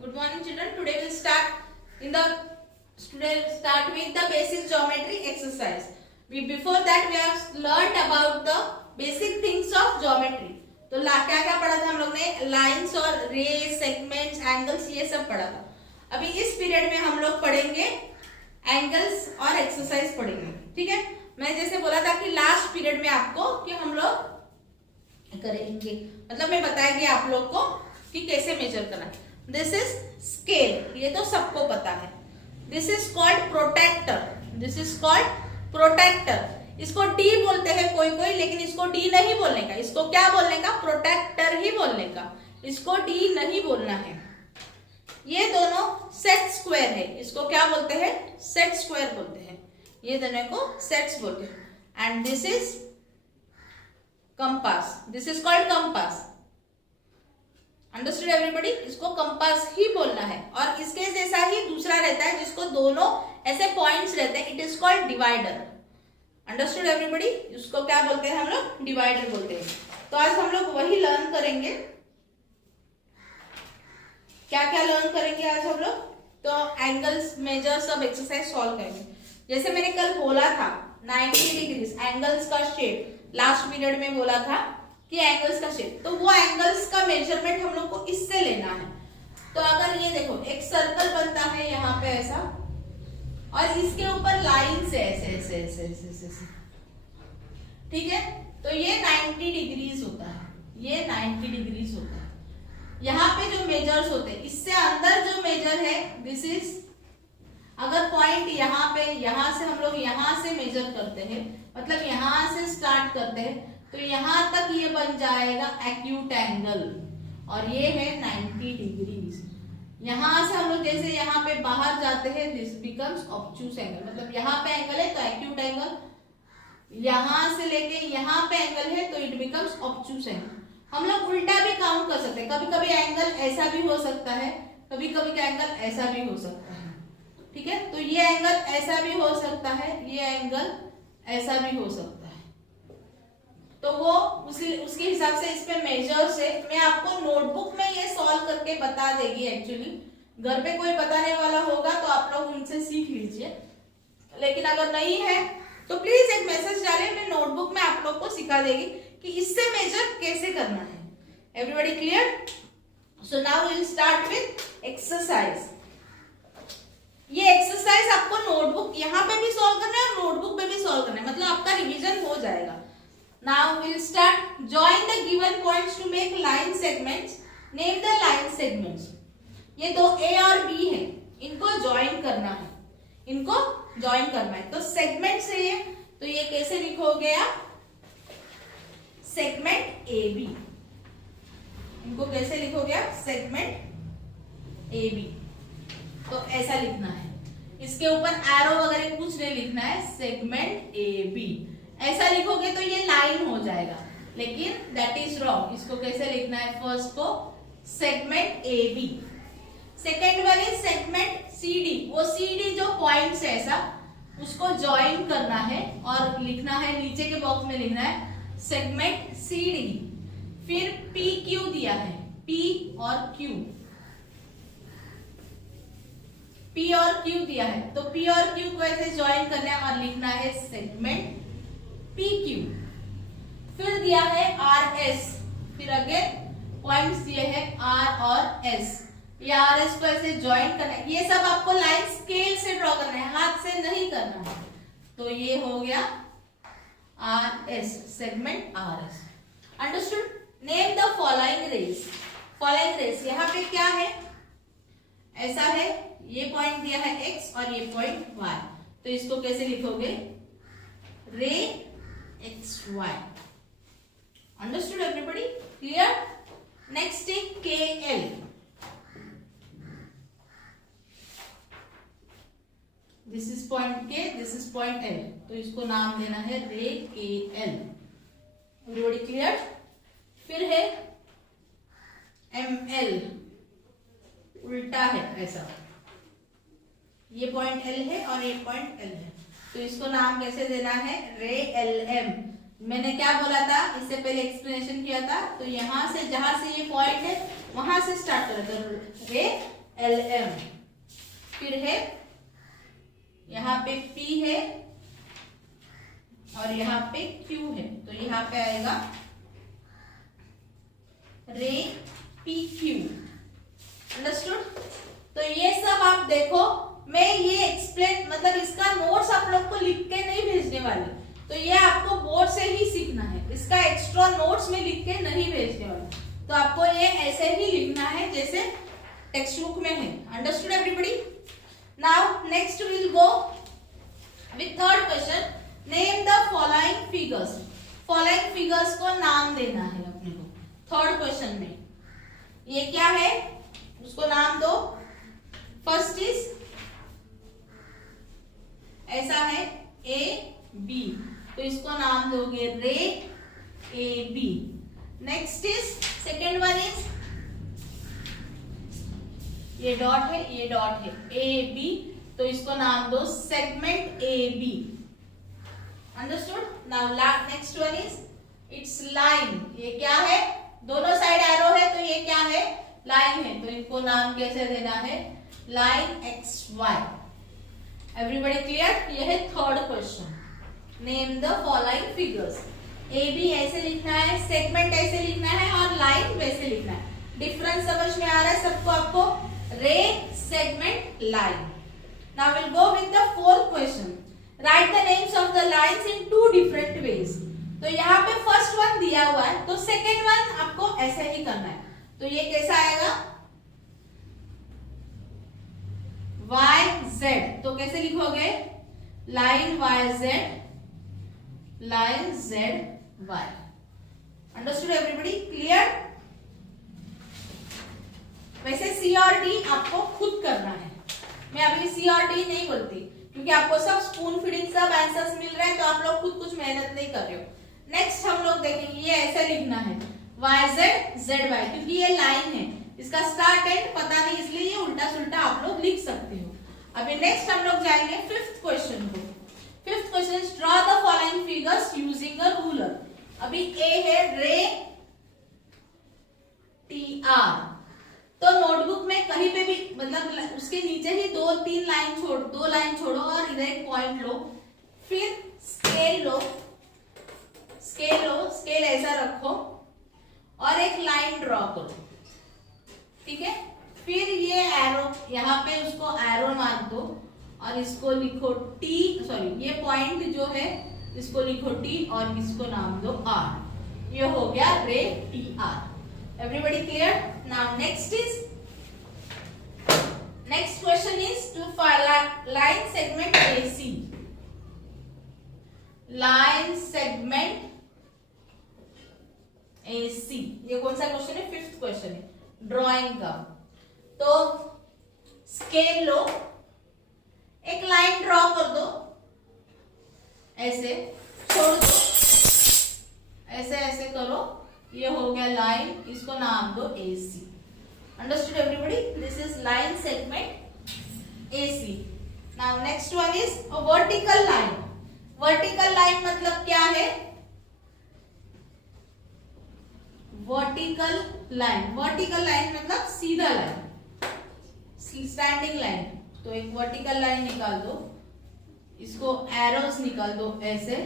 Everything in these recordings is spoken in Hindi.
Good morning, children. Today we'll start with the basic geometry exercise. Before that we have learned about the basic things of geometry. तो क्या क्या पढ़ा था हम लोग ने? लाइंस और रेस, सेगमेंट्स, एंगल्स, ये सब पढ़ा था. अभी इस पीरियड में हम लोग पढ़ेंगे एंगल्स और एक्सरसाइज पढ़ेंगे. ठीक है, मैं जैसे बोला था कि लास्ट पीरियड में आपको कि हम लोग करेंगे, मतलब मैं बताएंगे आप लोग को कि कैसे मेजर करना है. दिस इज स्केल, ये तो सबको पता है. This is called protector. This is called protector. इसको डी बोलते हैं कोई कोई, लेकिन इसको डी नहीं बोलने का. इसको क्या बोलने का? प्रोटेक्टर ही बोलने का. इसको डी नहीं बोलना है. ये दोनों सेट स्क्वायर है. इसको क्या बोलते हैं? सेट स्क्वायर बोलते हैं. ये दोनों को सेट्स बोलते हैं. And this is compass. This is called compass. Understood everybody? इसको कंपास ही बोलना है. और इसके जैसा ही दूसरा रहता है जिसको दोनों ऐसे पॉइंट्स रहते हैं. It is called divider. Understood everybody? इसको क्या बोलते हैं हम लोग? डिवाइडर बोलते हैं. तो आज हम लोग वही लर्न करेंगे. क्या क्या लर्न करेंगे आज हम लोग? तो एंगल्स, मेजर, सब एक्सरसाइज सॉल्व करेंगे. जैसे मैंने कल बोला था 90 डिग्रीज एंगल्स का शेप. लास्ट पीरियड में बोला था कि एंगल्स का शेप, तो वो एंगल्स का मेजरमेंट हम लोग को इससे लेना है. तो अगर ये देखो एक सर्कल बनता है यहाँ पे ऐसा, और इसके ऊपर लाइन से ऐसे ऐसे ऐसे ऐसे ऐसे, ठीक है, तो ये 90 डिग्रीज होता है. ये 90 डिग्रीज होता है. यहाँ पे जो मेजर्स होते हैं, इससे अंदर जो मेजर है, दिस इज, अगर पॉइंट यहाँ पे, यहाँ से हम लोग यहाँ से मेजर करते हैं, मतलब यहाँ से स्टार्ट करते हैं, तो यहाँ तक ये बन जाएगा एक्यूट एंगल. और ये है 90 डिग्रीज. यहाँ से हम लोग जैसे यहाँ पे बाहर जाते हैं, दिस बिकम्स ऑब्ट्यूस एंगल. मतलब यहाँ पे एंगल है तो एक्यूट एंगल, यहाँ से लेके यहाँ पे एंगल है तो इट बिकम्स ऑब्ट्यूस एंगल. हम लोग उल्टा भी काउंट कर सकते हैं. कभी कभी एंगल ऐसा भी हो सकता है, कभी कभी का एंगल ऐसा भी हो सकता है. ठीक है, तो ये एंगल ऐसा भी हो सकता है, ये एंगल ऐसा भी हो सकता है. तो वो उसके हिसाब से इस पे मेजर से मैं आपको नोटबुक में ये सॉल्व करके बता देगी. एक्चुअली घर पे कोई बताने वाला होगा तो आप लोग उनसे सीख लीजिए, लेकिन अगर नहीं है तो प्लीज एक मैसेज डालिए. मैं नोटबुक में आप लोग को सिखा देगी कि इससे मेजर कैसे करना है. Everybody clear? So now will start with exercise. ये एक्सरसाइज आपको नोटबुक यहाँ पे भी सॉल्व करना है और नोटबुक पे भी सॉल्व करना है, मतलब आपका रिवीजन हो जाएगा. Now we'll start. Join the given points to make line segments. Name the line segments. ये दो A और B है, इनको ज्वाइन करना है. इनको ज्वाइन करना है. तो सेगमेंट से ये, तो ये कैसे लिखोगे आप? Segment AB. इनको कैसे लिखोगे आप? Segment AB. तो ऐसा लिखना है. इसके ऊपर एरो वगैरह कुछ नहीं लिखना है. सेगमेंट AB ऐसा लिखोगे तो ये लाइन हो जाएगा, लेकिन दैट इज रॉन्ग. इसको कैसे लिखना है? फर्स्ट को सेगमेंट AB. सेकेंड वाले सेगमेंट CD. वो CD जो पॉइंट्स है ऐसा, उसको ज्वाइन करना है और लिखना है, नीचे के बॉक्स में लिखना है सेगमेंट CD. फिर PQ दिया है, P और Q. P और Q दिया है, तो P और Q को ऐसे ज्वाइन करना है और लिखना है सेगमेंट PQ. फिर दिया है RS. फिर अगेन पॉइंट्स दिए हैं R और S. ये RS को ऐसे ज्वाइन करना है. ये सब आपको लाइन स्केल से ड्रॉ करना है, हाथ से नहीं करना है. तो ये हो गया RS, segment RS. Understood? Name the following rays. Following rays यहाँ पे क्या है? ऐसा है, ये पॉइंट दिया है X और ये पॉइंट Y. तो इसको कैसे लिखोगे? रे XY. Understood everybody? Clear? Next take KL. This is point K, this is point L. तो इसको नाम देना है रे KL. Everybody clear? फिर है ML. उल्टा है ऐसा. ये पॉइंट L है और ये पॉइंट L है, तो इसको नाम कैसे देना है? रे LM. मैंने क्या बोला था, इससे पहले एक्सप्लेनेशन किया था. तो यहाँ से जहां से ये पॉइंट है वहां से स्टार्ट करें, तो रे LM, फिर है यहाँ पे P है और यहाँ पे Q है, तो यहाँ पे आएगा रे PQ। अंडरस्टूड? तो ये सब आप देखो, मैं ये एक्सप्लेन मतलब इसका नोट्स आप लोग को लिख के नहीं भेजने वाली, तो ये आपको बोर्ड से ही सीखना है, इसका एक्स्ट्रा नोट्स में लिख के नहीं भेजने वाली, तो आपको ये ऐसे ही लिखना है जैसे टेक्स्ट बुक में है। Understood everybody? Now next will go with third question, name the following figures. Following figures को नाम देना है अपने को थर्ड क्वेश्चन में। ये क्या है उसको नाम दो। फर्स्ट इज ऐसा है ए बी, तो इसको नाम दोगे ray A B. Next is second one is ये डॉट है, ये डॉट है ए बी, तो इसको नाम दो segment A B. Understood? Now next one is it's line. ये क्या है? दोनों साइड एरो है, तो ये क्या है? लाइन है, तो इनको नाम कैसे देना है? Line X Y. Everybody clear? ये है third question. Name the following figures. A B ऐसे लिखना है, सेगमेंट ऐसे लिखना है और लाइन वैसे लिखना है। डिफरेंस समझ में आ रहा है सबको? आपको ray segment line. Now will go with the fourth question. Write the names of the lines in two different ways. तो यहाँ पे फर्स्ट वन दिया हुआ है, तो सेकेंड वन आपको ऐसे ही करना है। तो ये कैसा आएगा? YZ, तो कैसे लिखोगे? Line YZ, line ZY। Understood everybody? Clear? वैसे C और D आपको खुद करना है, मैं अभी C और D नहीं बोलती क्योंकि आपको सब स्पून फीडिंग सब आंसर्स मिल रहे हैं, तो आप लोग खुद कुछ मेहनत नहीं कर रहे हो। नेक्स्ट हम लोग देखेंगे, ये ऐसे लिखना है YZ ZY, क्योंकि ये लाइन है, इसका स्टार्ट एंड पता नहीं, इसलिए ये उल्टा सुल्टा आप लोग लिख सकते हो। अभी नेक्स्ट हम लोग जाएंगे फिफ्थ क्वेश्चन को। Fifth question is draw the following figures using a ruler. अभी ए है रे TR, तो नोटबुक में कहीं पे भी मतलब उसके नीचे ही दो लाइन छोड़ो और इधर एक पॉइंट लो, फिर स्केल ऐसा रखो और एक लाइन ड्रॉ करो, ठीक है? फिर ये एरो यहाँ पे उसको एरो मार दो और इसको लिखो T, सॉरी ये पॉइंट जो है इसको लिखो T और इसको नाम दो R। ये हो गया रे TR। Everybody clear? Now next question is to line segment AC. Line segment AC, ये कौन सा क्वेश्चन है? फिफ्थ क्वेश्चन है ड्राइंग का। तो स्केल लो, एक लाइन ड्रॉ कर दो, ऐसे छोड़ दो, ऐसे ऐसे करो, ये हो गया लाइन, इसको नाम दो AC। Understood everybody? This is line segment AC। Now next one is a vertical line. Vertical line मतलब क्या है? वर्टिकल लाइन मतलब सीधा लाइन, स्टैंडिंग लाइन। तो एक वर्टिकल लाइन निकाल दो, इसको एरोस निकाल दो ऐसे,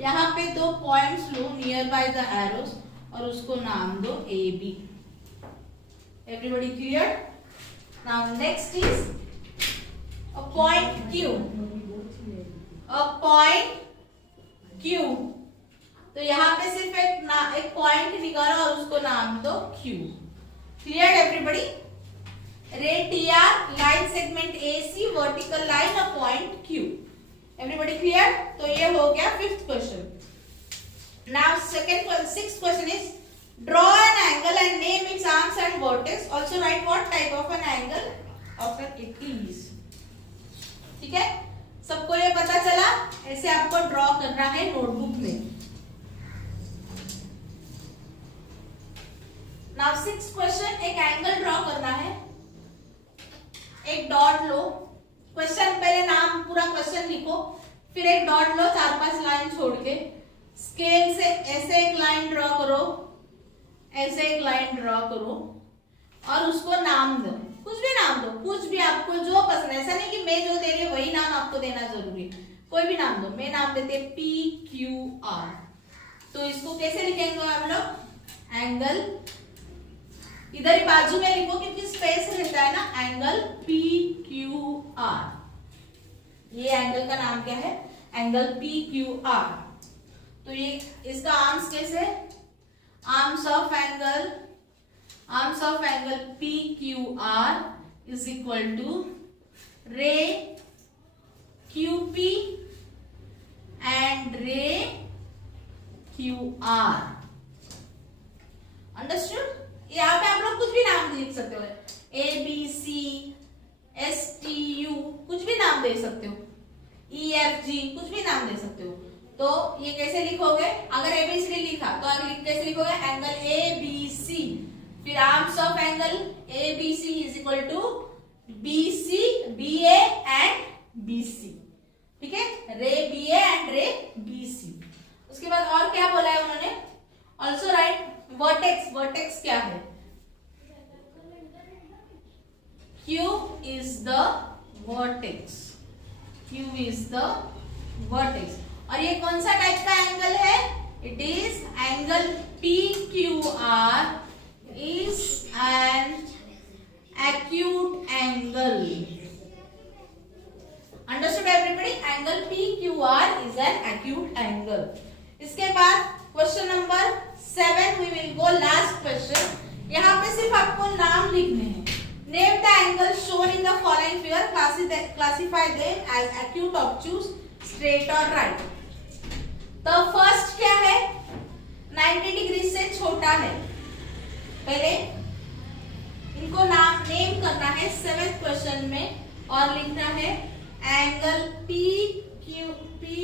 यहाँ पे दो points low near by the arrows और उसको नाम दो AB। Everybody clear? Now next is a point Q। A point Q, तो यहाँ पे सिर्फ एक पॉइंट निकालो और उसको नाम दो Q। Clear everybody? रे TR, line segment AC, vertical line, a point Q। Everybody clear? तो ये हो गया fifth question. Now sixth question is draw an angle and name it's arms and vertex, also right what type of an angle of it is. ठीक है, सबको ये पता चला? ऐसे आपको ड्रॉ करना है नोटबुक में। नाउ सिक्स्थ क्वेश्चन, एक एंगल ड्रॉ करना है, एक डॉट लो, क्वेश्चन पहले नाम पूरा क्वेश्चन लिखो, फिर एक डॉट लो 4-5 लाइन छोड़ के, स्केल से ऐसे एक लाइन ड्रॉ करो, ऐसे एक लाइन ड्रॉ करो और उसको नाम दो, कुछ भी नाम भी आपको जो पसंद है, ऐसा नहीं कि मैं जो दे रही हूँ वही नाम आपको देना जरूरी है, कोई भी नाम दो। मैं नाम देते हैं PQR, तो इसको कैसे लिखेंगे हम लोग, एंगल, इधर ही बाजू में लिखो क्योंकि स्पेस रहता है ना, एंगल PQR। ये एंगल का नाम क्या है, एंगल PQR। तो ये इसका आर्म्स कैसे, arms of angle PQR is equal to ray QP and ray QR। Understood. यहाँ पे आप लोग कुछ भी नाम लिख सकते हो, ABC, STU, कुछ भी नाम दे सकते हो, EFG, कुछ भी नाम दे सकते हो। तो ये कैसे लिखोगे, अगर ABCD लिखा तो आगे कैसे लिखोगे, एंगल ABC, फिर arms of angle ABC is equal to BC, BA and BC, ठीक है, रे BA एंड रे BC। उसके बाद और क्या बोला है उन्होंने, ऑल्सो राइट वर्टेक्स, वर्टेक्स क्या है, Q is the vertex, Q is the vertex। और ये कौन सा टाइप का एंगल है, it is angle PQR is an acute angle। Understood everybody? Angle PQR is an acute angle। इसके बाद question number 7 we will go last question। यहाँ पे सिर्फ आपको नाम लिखने हैं। Name the angles shown in the following figure, classify them as acute, obtuse, straight or right। तो फर्स्ट क्या है, 90 डिग्री से छोटा है। पहले इनको नेम करना है 7th क्वेश्चन में और लिखना है एंगल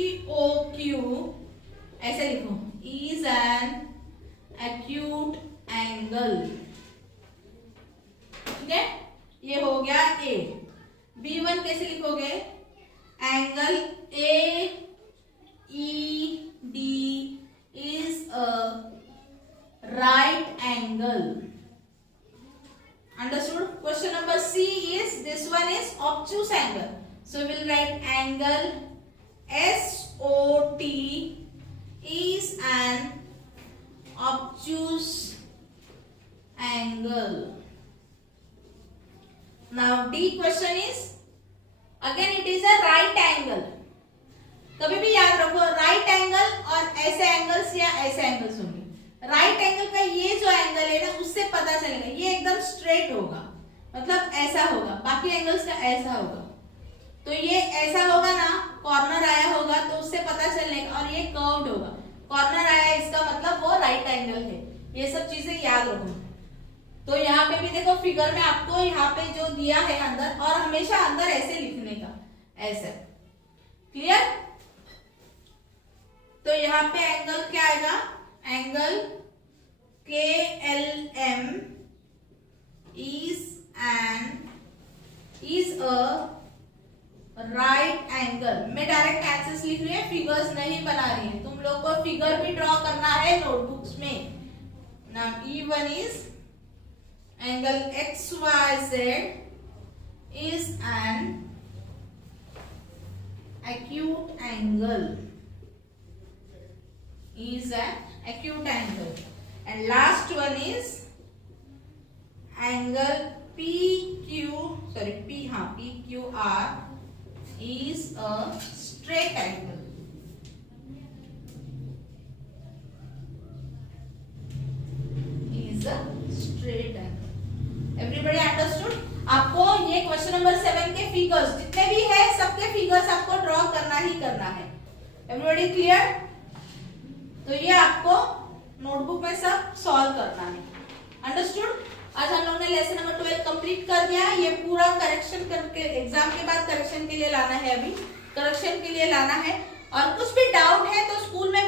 POQ, ऐसे लिखो, इज एन एक्यूट एंगल, ठीक है, ये हो गया A। B1 कैसे लिखोगे, angle AED is a right angle। Understood? Question number C is, this one is obtuse angle, so we will write angle SOT is an obtuse angle। Now D question is, again it is a right angle। कभी भी याद रखो, राइट एंगल और ऐसे एंगल्स या ऐसे एंगल्स होंगे। राइट एंगल का ये जो एंगल है ना, उससे पता चलेगा ये एकदम स्ट्रेट होगा, मतलब ऐसा होगा, बाकी एंगल्स का ऐसा होगा। तो ये ऐसा होगा ना, कॉर्नर आया होगा तो उससे पता चलेगा, और ये कर्व्ड होगा, कॉर्नर आया इसका मतलब वो राइट एंगल है। ये सब चीजें याद रखो। तो यहाँ पे भी देखो फिगर में आपको यहाँ पे जो दिया है अंदर, और हमेशा अंदर ऐसे लिखने का, ऐसे, क्लियर। तो यहाँ पे एंगल क्या आएगा, angle KLM is a right angle। मैं डायरेक्ट आंसर्स लिख रही हूँ, फिगर्स नहीं बना रही है। तुम लोग को फिगर भी ड्रॉ करना है नोटबुक्स में। Now E1 is angle XYZ is an acute angle, is an acute angle, and last one is angle PQR is a straight angle। Is a straight angle। Everybody understood? आपको ये क्वेश्चन नंबर 7 के फिगर्स जितने भी है सबके फिगर्स आपको ड्रॉ करना ही करना है। Everybody clear? तो ये आपको नोटबुक में सब सॉल्व करना है। अंडरस्टूड? आज हम लोगों ने लेसन नंबर 12 कंप्लीट कर दिया। ये पूरा करेक्शन करके एग्जाम के बाद करेक्शन के लिए लाना है, अभी करेक्शन के लिए लाना है। और कुछ भी डाउट है तो स्कूल में